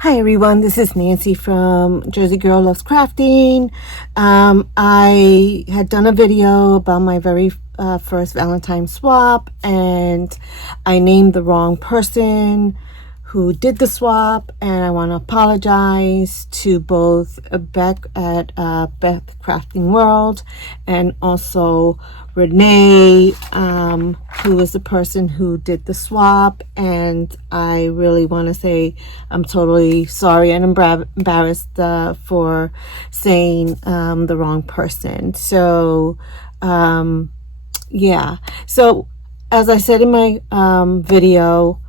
Hi everyone, this is Nancy from Jersey Girl Loves Crafting. I had done a video about my very first Valentine swap, and I named the wrong person who did the swap, and I want to apologize to both Bec at Beth Crafting World and also Renee, who was the person who did the swap. And I really want to say I'm totally sorry and embarrassed for saying the wrong person. So yeah, so as I said in my video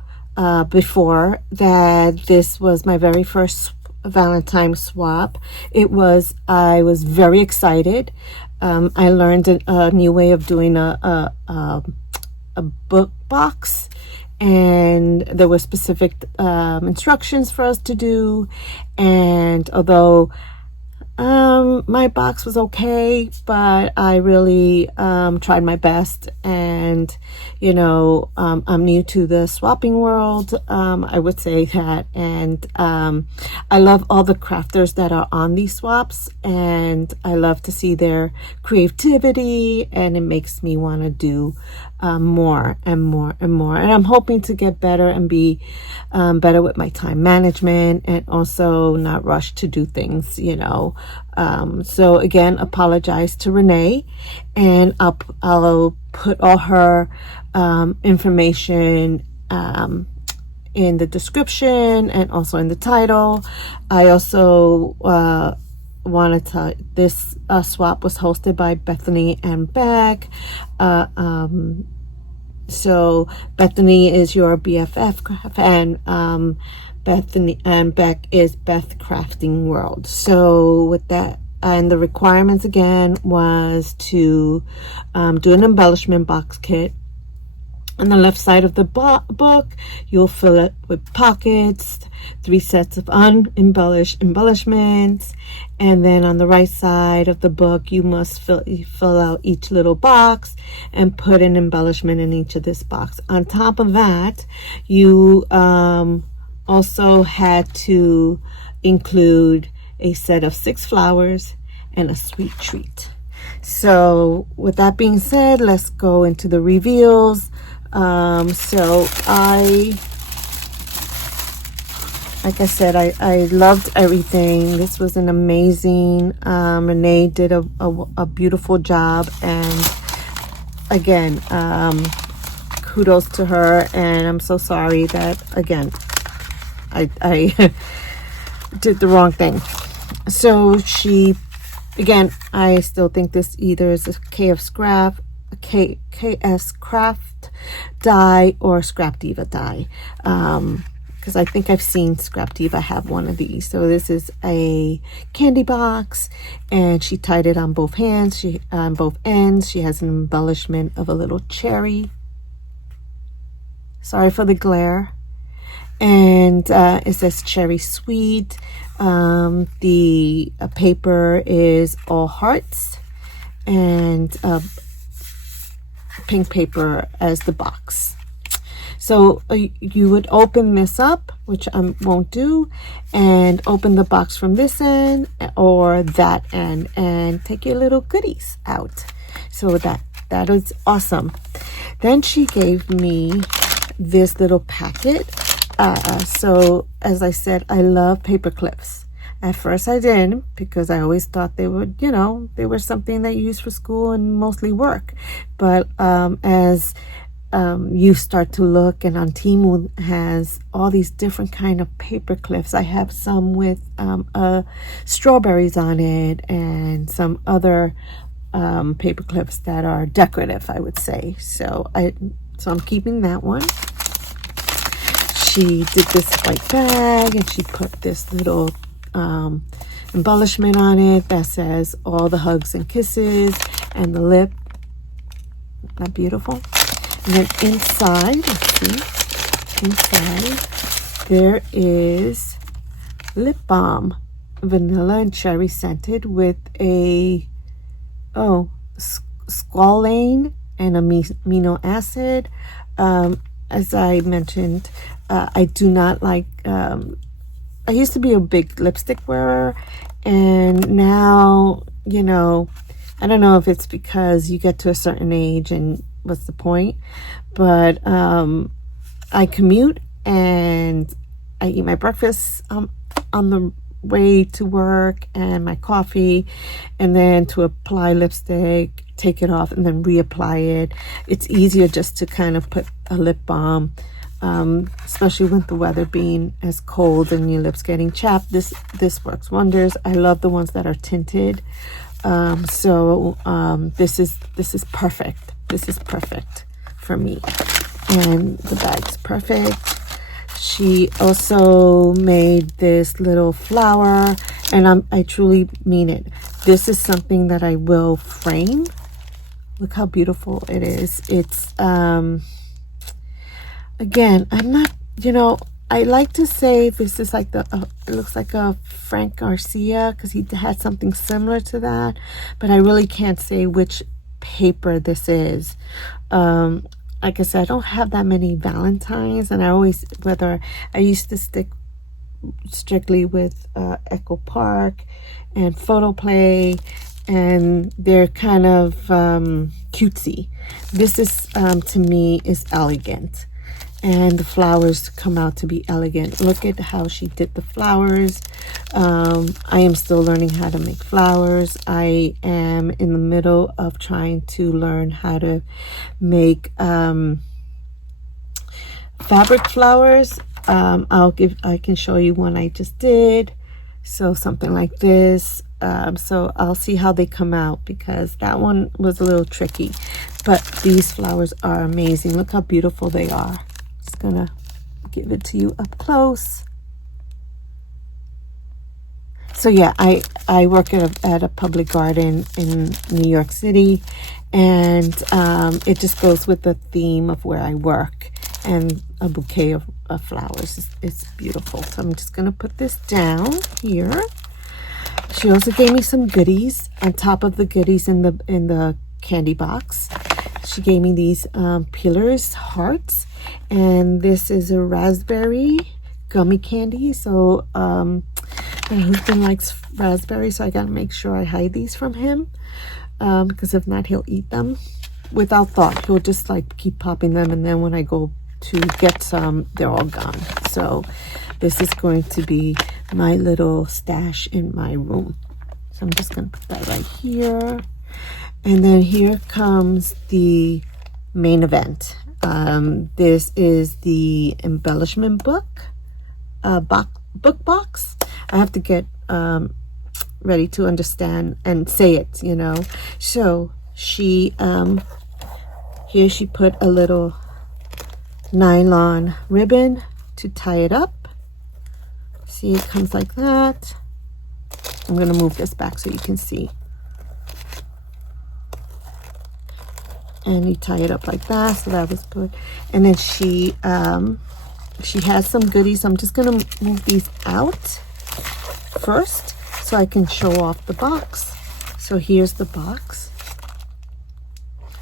before, that this was my very first Valentine swap. I was very excited. I learned a new way of doing a book box, and there were specific instructions for us to do. And although my box was okay, but I really tried my best. And I'm new to the swapping world, I would say that. And I love all the crafters that are on these swaps, and I love to see their creativity, and it makes me want to do more and more and more. And I'm hoping to get better and be better with my time management, and also not rush to do things, so again, apologize to Renee, and I'll put all her information in the description and also in the title. I also wanted to, this swap was hosted by Bethany and Bec. So Bethany is your BFF, and Bethany and Bec is Beth Crafting World. So with that, and the requirements again was to do an embellishment box kit. On the left side of the book, you'll fill it with pockets, 3 sets of unembellished embellishments, and then on the right side of the book, you must fill out each little box and put an embellishment in each of this box. On top of that, you also had to include a set of 6 flowers and a sweet treat. So with that being said, let's go into the reveals. So like I said, I loved everything. This was an amazing, Renee did a beautiful job, and again, kudos to her. And I'm so sorry that, again, I did the wrong thing. So again, I still think this either is a KS Craft die or Scrap Diva die, because I think I've seen Scrap Diva have one of these. So this is a candy box, and she tied it on both hands. On both ends, she has an embellishment of a little cherry. Sorry for the glare. And it says cherry sweet. The paper is all hearts, and pink paper as the box. So you would open this up, which I won't do, and open the box from this end or that end, and take your little goodies out. So that is awesome. Then she gave me this little packet. So as I said, I love paper clips. At first I didn't, because I always thought they would, they were something that you use for school and mostly work. But as you start to look, and on Temu has all these different kind of paper clips. I have some with strawberries on it, and some other paper clips that are decorative, I would say. So I'm keeping that one. She did this white bag, and she put this little embellishment on it that says all the hugs and kisses, and the lip. Isn't that beautiful? And then inside, let's see, inside there is lip balm, vanilla and cherry scented, with a squalane and amino acid. As I mentioned, I do not like I used to be a big lipstick wearer, and now, you know, I don't know if it's because you get to a certain age and what's the point, but I commute and I eat my breakfast on the way to work and my coffee, and then to apply lipstick, take it off and then reapply it. It's easier just to kind of put a lip balm, especially with the weather being as cold and your lips getting chapped. This works wonders. I love the ones that are tinted. This is perfect. This is perfect for me, and the bag's perfect. She also made this little flower, and I truly mean it. This is something that I will frame. Look how beautiful it is. It's again, I'm not, you know, I like to say this is like it looks like a Frank Garcia, because he had something similar to that, but I really can't say which paper this is. Like I said, I don't have that many Valentines, and I used to stick strictly with Echo Park and Photo Play, and they're kind of cutesy. This is to me is elegant, and the flowers come out to be elegant. Look at how she did the flowers. I am still learning how to make flowers. I am in the middle of trying to learn how to make fabric flowers. I can show you one I just did. So something like this. So I'll see how they come out, because that one was a little tricky, but these flowers are amazing. Look how beautiful they are. Just gonna give it to you up close. So yeah, I work at a public garden in New York City, and it just goes with the theme of where I work, and a bouquet of flowers. It's beautiful. So I'm just gonna put this down here. She also gave me some goodies on top of the goodies in the candy box. She gave me these peelers hearts, and this is a raspberry gummy candy. So my husband likes raspberry, so I gotta make sure I hide these from him, because if not, he'll eat them without thought. He'll just like keep popping them, and then when I go to get some, they're all gone. So this is going to be my little stash in my room. So I'm just gonna put that right here. And then here comes the main event. This is the embellishment book box. I have to get ready to understand and say it, you know. So she here she put a little nylon ribbon to tie it up. See, it comes like that. I'm gonna move this back so you can see. And you tie it up like that. So that was good. And then she has some goodies. I'm just gonna move these out first so I can show off the box. So here's the box.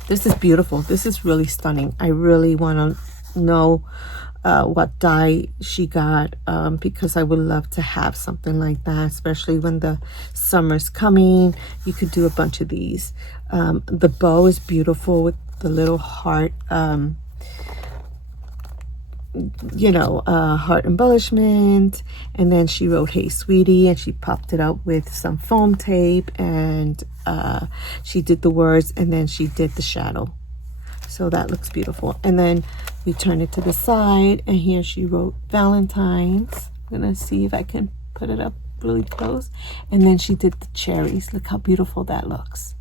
This is beautiful. This is really stunning. I really want to know what dye she got, because I would love to have something like that, especially when the summer's coming. You could do a bunch of these. The bow is beautiful with the little heart, heart embellishment. And then she wrote "Hey Sweetie," and she popped it up with some foam tape, and she did the words, and then she did the shadow. So that looks beautiful. And then we turn it to the side, and here she wrote Valentine's. I'm gonna see if I can put it up really close. And then she did the cherries. Look how beautiful that looks.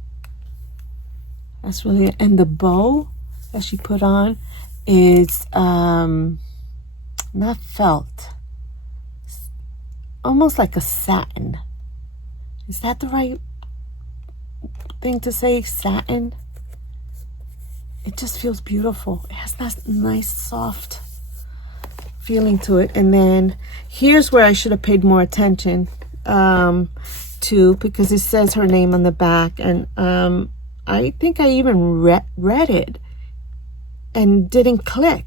That's really, and the bow that she put on is not felt, it's almost like a satin. Is that the right thing to say? Satin? It just feels beautiful. It has that nice soft feeling to it. And then here's where I should have paid more attention to, because it says her name on the back, and I think I even read it and didn't click.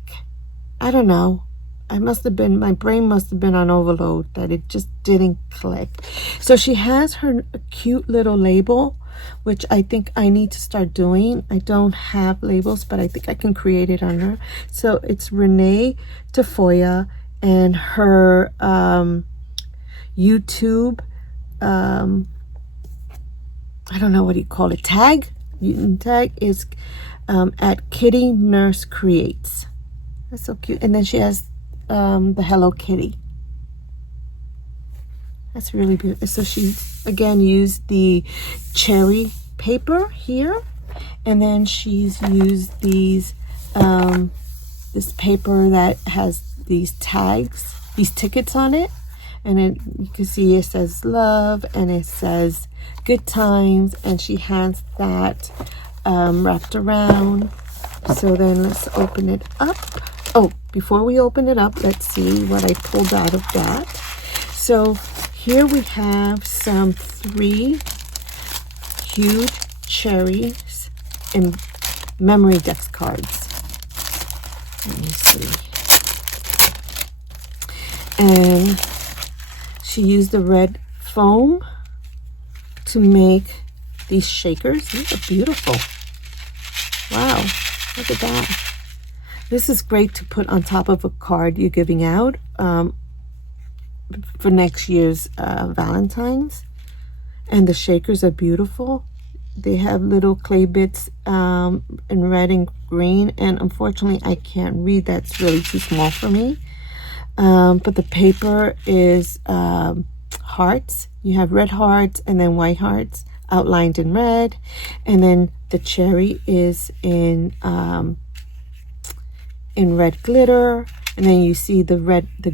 I don't know. my brain must have been on overload, that it just didn't click. So she has her cute little label, which I think I need to start doing. I don't have labels, but I think I can create it on her. So it's Renee Tafoya, and her YouTube, I don't know what you call it, tag is at Kitty Nurse Creates. That's so cute. And then she has the Hello Kitty. That's really beautiful. So she again used the cherry paper here, and then she's used these this paper that has these tags, these tickets on it, and then you can see it says love and it says good times, and she has that wrapped around. So then let's open it up. Oh, before we open it up, let's see what I pulled out of that. So here we have some 3 huge cherries in memory dex cards. Let me see. And she used the red foam to make these shakers. These are beautiful. Wow, look at that. This is great to put on top of a card you're giving out for next year's Valentine's. And the shakers are beautiful. They have little clay bits in red and green, and unfortunately I can't read. That's really too small for me. But the paper is hearts. You have red hearts and then white hearts outlined in red, and then the cherry is in red glitter, and then you see the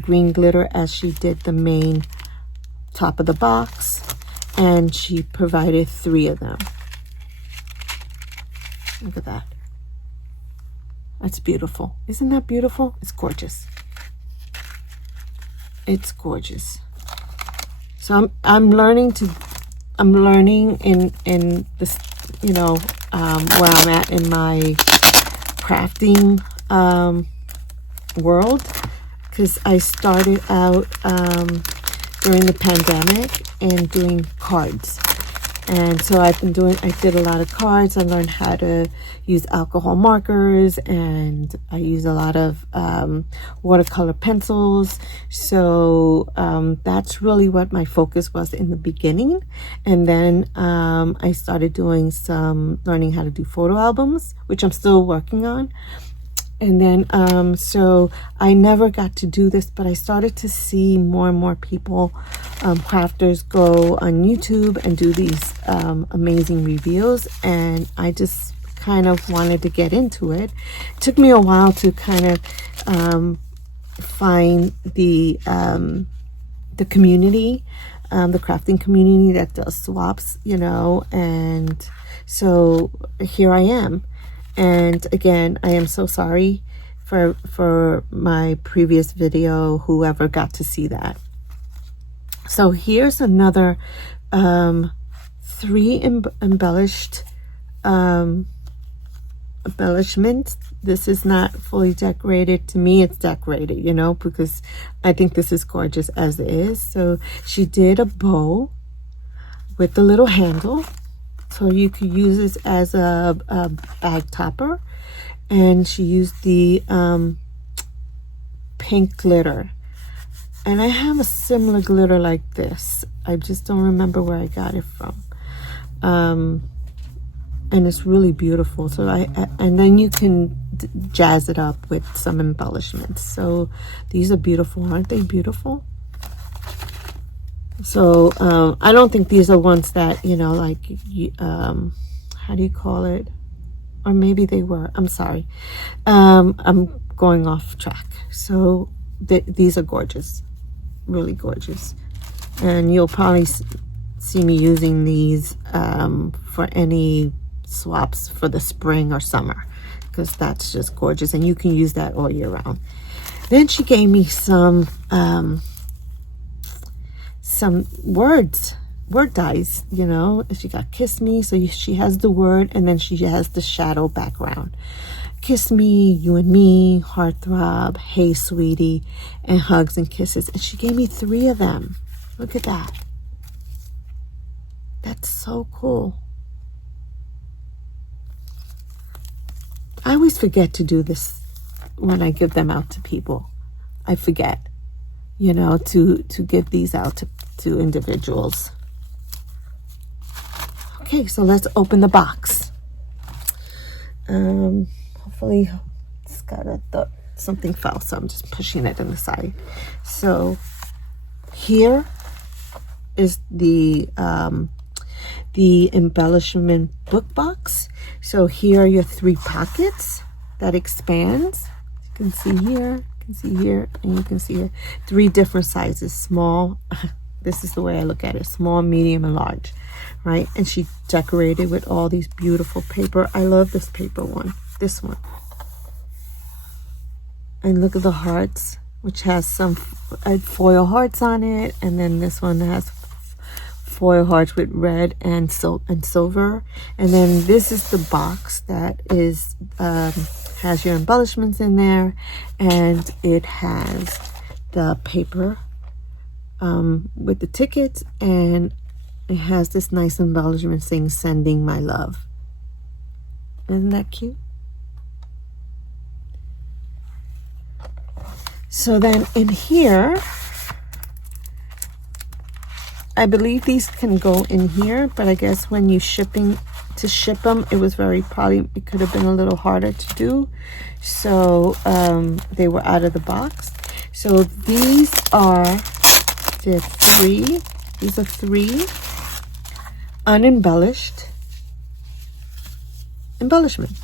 green glitter as she did the main top of the box, and she provided 3 of them. Look at that. That's beautiful. Isn't that beautiful? It's gorgeous. It's gorgeous. So I'm learning in this, you know, where I'm at in my crafting world, because I started out during the pandemic and doing cards. And so I did a lot of cards. I learned how to use alcohol markers, and I use a lot of watercolor pencils. So that's really what my focus was in the beginning. And then I started doing learning how to do photo albums, which I'm still working on. And then so I never got to do this, but I started to see more and more people, crafters, go on YouTube and do these amazing reviews, and I just kind of wanted to get into it. It took me a while to kind of find the community, the crafting community that does swaps, you know, and so here I am. And again, I am so sorry for my previous video, whoever got to see that. So here's another 3 embellished embellishments. This is not fully decorated. To me, it's decorated, you know, because I think this is gorgeous as it is. So she did a bow with the little handle, so you could use this as a bag topper. And she used the pink glitter, and I have a similar glitter like this. I just don't remember where I got it from. And it's really beautiful. So and then you can jazz it up with some embellishments. So these are beautiful. Aren't they beautiful? So I don't think these are ones that, you know, like how do you call it? Or maybe they were. I'm sorry. I'm going off track. So these are gorgeous, really gorgeous, and you'll probably see me using these for any swaps for the spring or summer, because that's just gorgeous, and you can use that all year round. Then she gave me some word dies, you know. She got kiss me, so she has the word, and then she has the shadow background. Kiss Me, You and Me, Heartthrob, Hey Sweetie, and Hugs and Kisses. And she gave me 3 of them. Look at that. That's so cool. I always forget to do this when I give them out to people. I forget, you know, to give these out to individuals. Okay, so let's open the box. Hopefully it's got something fell, so I'm just pushing it on the side. So here is the embellishment book box. So here are your 3 pockets that expands. You can see here, you can see here, and you can see here. 3 different sizes, small. This is the way I look at it, small, medium, and large, right? And she decorated with all these beautiful paper. I love this paper one, this one. And look at the hearts, which has some foil hearts on it. And then this one has foil hearts with red and silver. And then this is the box that is has your embellishments in there, and it has the paper with the tickets, and it has this nice embellishment saying "Sending my love." Isn't that cute? So then in here, I believe these can go in here, but I guess when you ship them, it was it could have been a little harder to do. So they were out of the box. So these are 3 unembellished embellishment.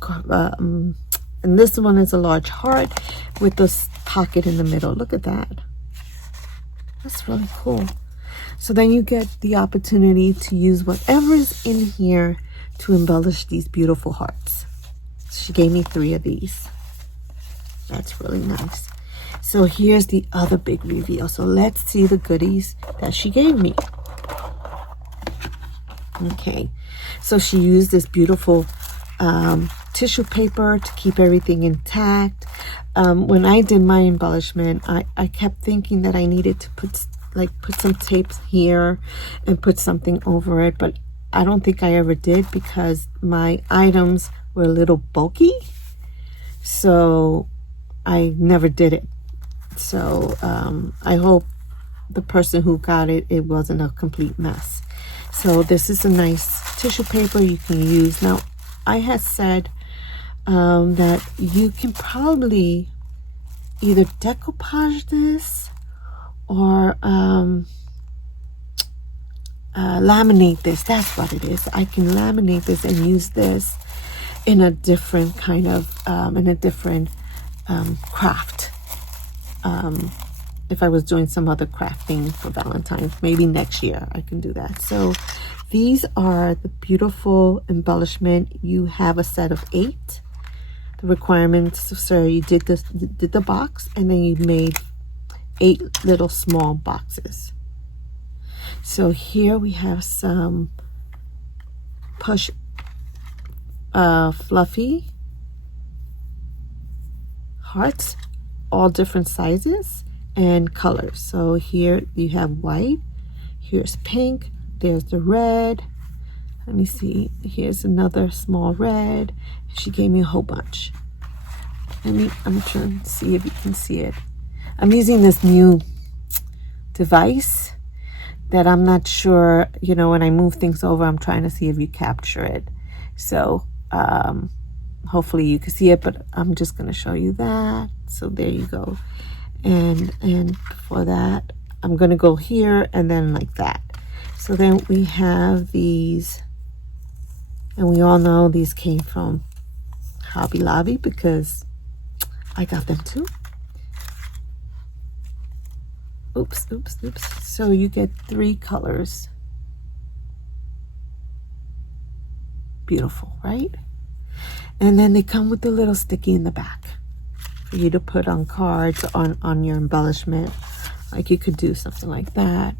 And this one is a large heart with this pocket in the middle. Look at that. That's really cool. So then you get the opportunity to use whatever is in here to embellish these beautiful hearts. She gave me 3 of these. That's really nice. So here's the other big reveal. So let's see the goodies that she gave me. Okay, so she used this beautiful tissue paper to keep everything intact. When I did my embellishment, I kept thinking that I needed to put some tapes here and put something over it, but I don't think I ever did because my items were a little bulky, so I never did it. So I hope the person who got it wasn't a complete mess. So this is a nice tissue paper you can use. Now I had said that you can probably either decoupage this or laminate this. That's what it is. I can laminate this and use this in a different kind of craft. If I was doing some other crafting for Valentine's, maybe next year I can do that. So these are the beautiful embellishment. You have a set of 8. The requirements, so you did the box, and then you made 8 little small boxes. So here we have some push fluffy hearts, all different sizes and colors. So here you have white, here's pink, there's the red. Let me see, here's another small red. She gave me a whole bunch. I'm trying to see if you can see it. I'm using this new device that I'm not sure, you know, when I move things over, I'm trying to see if you capture it. So hopefully you can see it, but I'm just going to show you that. So there you go. And for that, I'm going to go here and then like that. So then we have these, and we all know these came from Hobby Lobby because I got them too. Oops. So you get 3 colors. Beautiful, right? And then they come with a little sticky in the back for you to put on cards, on your embellishment. Like you could do something like that,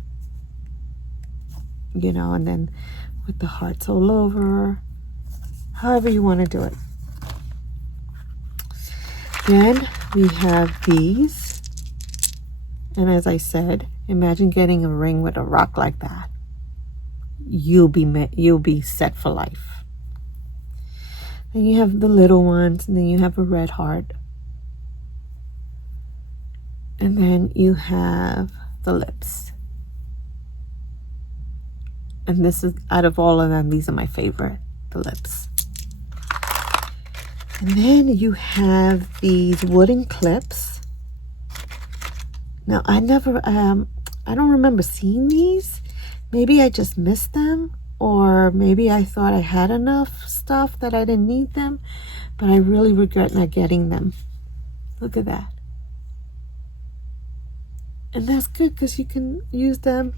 you know, and then with the hearts all over, however you want to do it. Then we have these. And as I said, imagine getting a ring with a rock like that. You'll be set for life. And you have the little ones, and then you have a red heart. And then you have the lips. And this is, out of all of them, these are my favorite, the lips. And then you have these wooden clips. Now, I don't remember seeing these. Maybe I just missed them, or maybe I thought I had enough stuff that I didn't need them, but I really regret not getting them. Look at that. And that's good because you can use them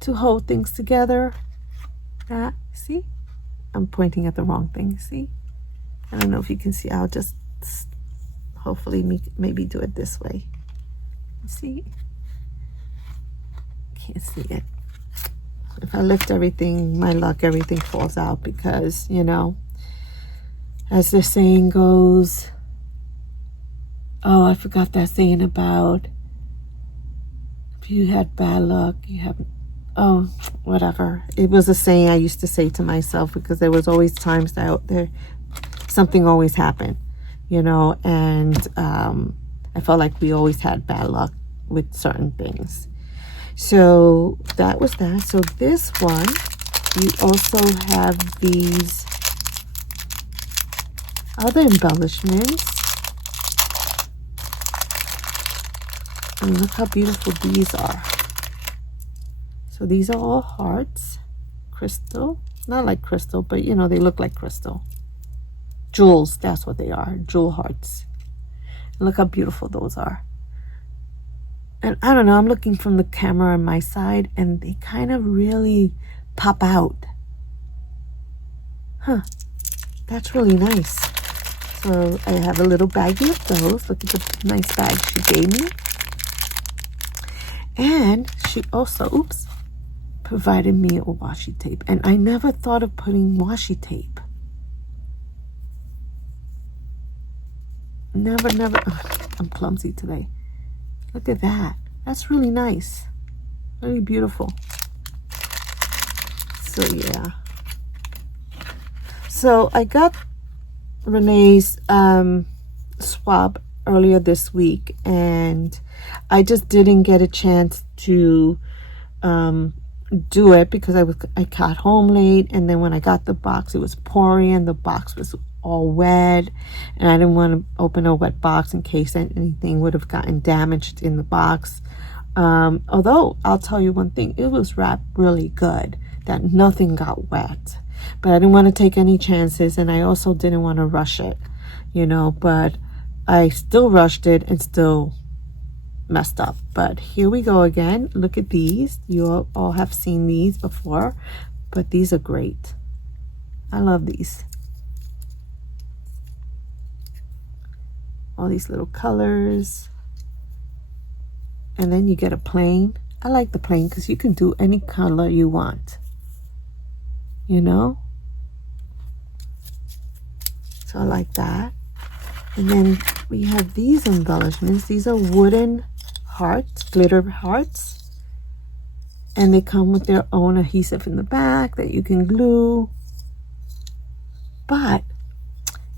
to hold things together. See? I'm pointing at the wrong thing, see? I don't know if you can see. I'll just hopefully maybe do it this way. See? Can't see it. If I lift everything, my luck, everything falls out because, you know, as the saying goes, oh, I forgot that saying about if you had bad luck, you have, oh, whatever. It was a saying I used to say to myself because there was always times that something always happened, you know, and I felt like we always had bad luck with certain things. So that was that. So this one, you also have these other embellishments. And look how beautiful these are. So these are all hearts, crystal. Not like crystal, but you know, they look like crystal. Jewels, that's what they are, jewel hearts. Look how beautiful those are. And I don't know, I'm looking from the camera on my side and they kind of really pop out. Huh, that's really nice. So I have a little baggie of those. Look at the nice bag she gave me. And she also, oops, provided me a washi tape. And I never thought of putting washi tape. Never. Ugh, I'm clumsy today. Look at that. That's really nice. Really beautiful. So yeah. So I got Renee's swab earlier this week, and I just didn't get a chance to do it because I got home late, and then when I got the box, it was pouring and the box was all wet, and I didn't want to open a wet box in case anything would have gotten damaged in the box. Although I'll tell you one thing, it was wrapped really good that nothing got wet, but I didn't want to take any chances, and I also didn't want to rush it, you know, but I still rushed it and still messed up. But here we go again. Look at these. You all have seen these before, but these are great. I love these. All these little colors. And then you get a plain. I like the plain because you can do any color you want, you know. So I like that. And then we have these embellishments. These are wooden hearts, glitter hearts, and they come with their own adhesive in the back that you can glue. But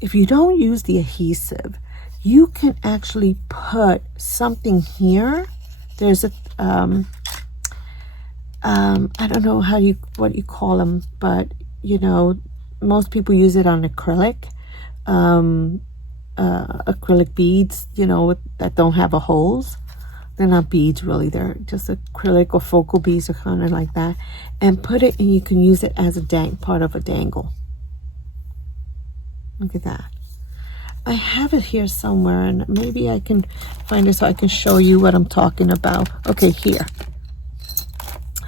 if you don't use the adhesive, you can actually put something here. There's a I don't know what you call them, but you know, most people use it on acrylic. Acrylic beads, you know, that don't have a holes. They're not beads really, they're just acrylic or focal beads or kind of like that. And put it, and you can use it as a part of a dangle. Look at that. I have it here somewhere, and maybe I can find it so I can show you what I'm talking about. Okay, here.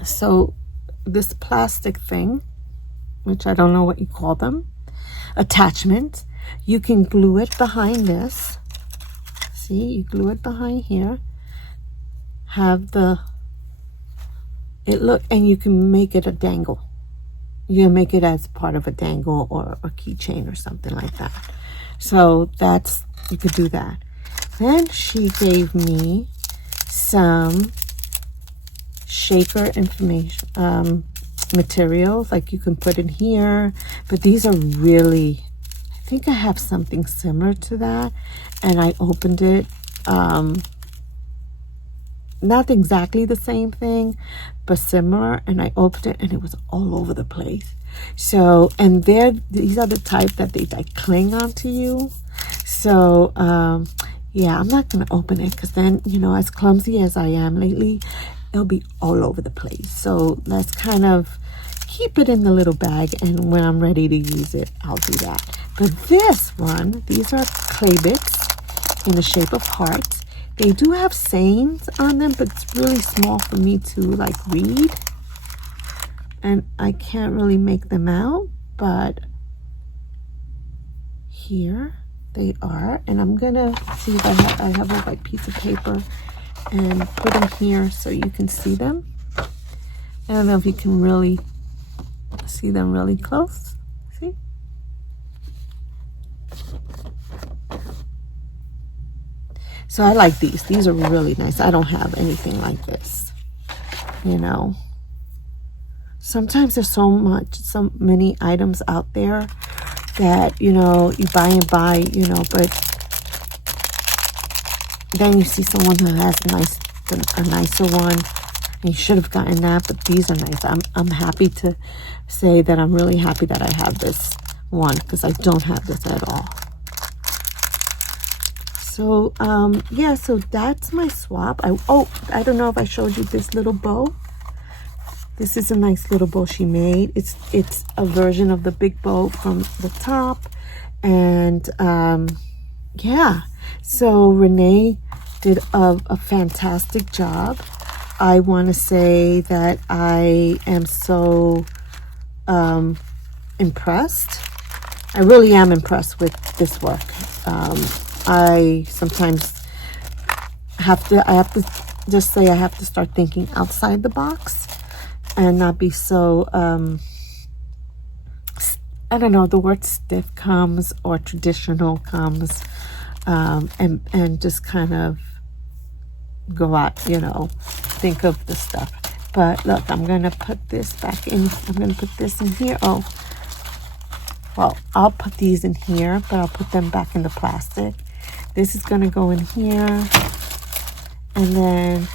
So this plastic thing, which I don't know what you call them, attachment, you can glue it behind this. See, you glue it behind here. Have and you can make it a dangle. You can make it as part of a dangle or a keychain or something like that. So that's you could do that. Then she gave me some shaker information materials, like you can put in here, but these are really, I think I have something similar to that, and I opened it, not exactly the same thing, but similar, and I opened it and it was all over the place. So, and these are the type that they like cling onto you. So yeah, I'm not gonna open it, because then, you know, as clumsy as I am lately, it'll be all over the place. So let's kind of keep it in the little bag, and when I'm ready to use it, I'll do that. But this one, these are clay bits in the shape of hearts. They do have sayings on them, but it's really small for me to like read, and I can't really make them out, but here they are. And I'm gonna see if I have a white piece of paper and put them here so you can see them. I don't know if you can really see them really close. See? So I like these. These are really nice. I don't have anything like this, you know. Sometimes there's so many items out there that, you know, you buy and buy, you know, but then you see someone who has a nicer one, and you should have gotten that, but these are nice. I'm happy to say that I'm really happy that I have this one, because I don't have this at all. So yeah, so that's my swap. I don't know if I showed you this little bow. This is a nice little bow she made. It's a version of the big bow from the top. And yeah, so Renee did a fantastic job. I want to say that I am so impressed. I really am impressed with this work. I sometimes I have to just say I have to start thinking outside the box and not be so, I don't know, the word stiff comes, or traditional comes, and just kind of go out, you know, think of the stuff. But look, I'm going to put this back in. I'm going to put this in here. Oh, well, I'll put these in here, but I'll put them back in the plastic. This is going to go in here. And then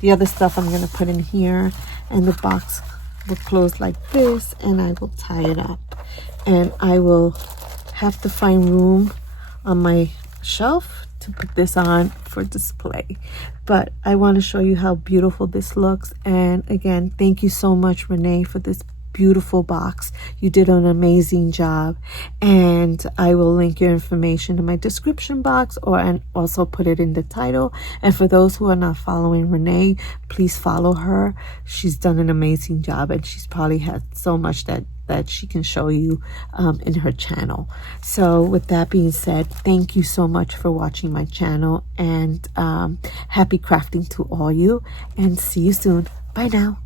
the other stuff I'm going to put in here. And the box will close like this, and I will tie it up. And I will have to find room on my shelf to put this on for display. But I want to show you how beautiful this looks. And again, thank you so much, Renee, for this beautiful box. You did an amazing job, and I will link your information in my description box, and also put it in the title. And for those who are not following Renee, please follow her. She's done an amazing job, and she's probably had so much that she can show you in her channel. So with that being said, thank you so much for watching my channel, and happy crafting to all you, and see you soon. Bye now.